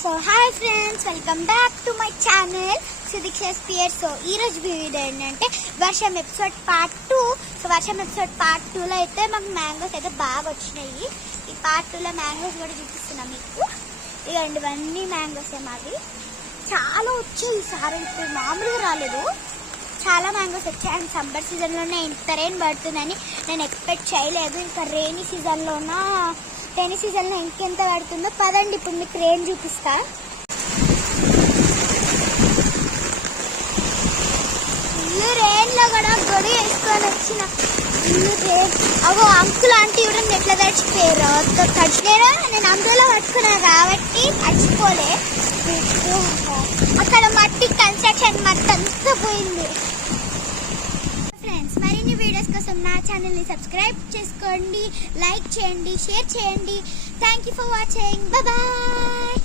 So hi friends, welcome back to my channel Sudiksha's pear. So ఈరోజు video ఏంటంటే వర్షం episode part 2. So వర్షం episode part 2లో అయితే మాకు మ్యాంగోస్ అయితే బాగా వచ్చినాయి. ఈ పార్ట్ 2లో మ్యాంగోస్ కూడా చూపిస్తున్నాం మీకు. ఇవ్వండి, ఇవన్నీ మ్యాంగోస్ మావి. చాలా వచ్చాయి ఈసారి, ఇప్పుడు మామూలుగా రాలేదు. చాలా మ్యాంగోస్ వచ్చాయి. అండ్ సమ్మర్ సీజన్లోనే ఇంత రెయిన్ పడుతుందని నేను ఎక్స్పెక్ట్ చేయలేదు. ఇంకా రైనీ సీజన్లో ఇంకెంత పడుతుందో పదండి ఇప్పుడు మీకు రెయిన్ చూపిస్తా. ఇల్లు రెయిన్లో కూడా గొడి వేసుకొని వచ్చిన ఇల్లు రెయిన్. అవో అంకుల్ ఆంటీ కూడా ఎట్లా తడిచిపోయారు. తడిచిపోయారా, నేను అంబ్రెల్లా పట్టుకున్నాను కాబట్టి తడిచిపోలే. అక్కడ మట్టి కన్స్ట్రక్షన్ మట్టి అంతా పోయింది. ఫ్రెండ్స్, మరిన్ని వీడియోస్ కోసం నా ఛానల్ని సబ్స్క్రైబ్ చేసుకోండి, లైక్ చేయండి, షేర్ చేయండి. Thank you for watching. Bye.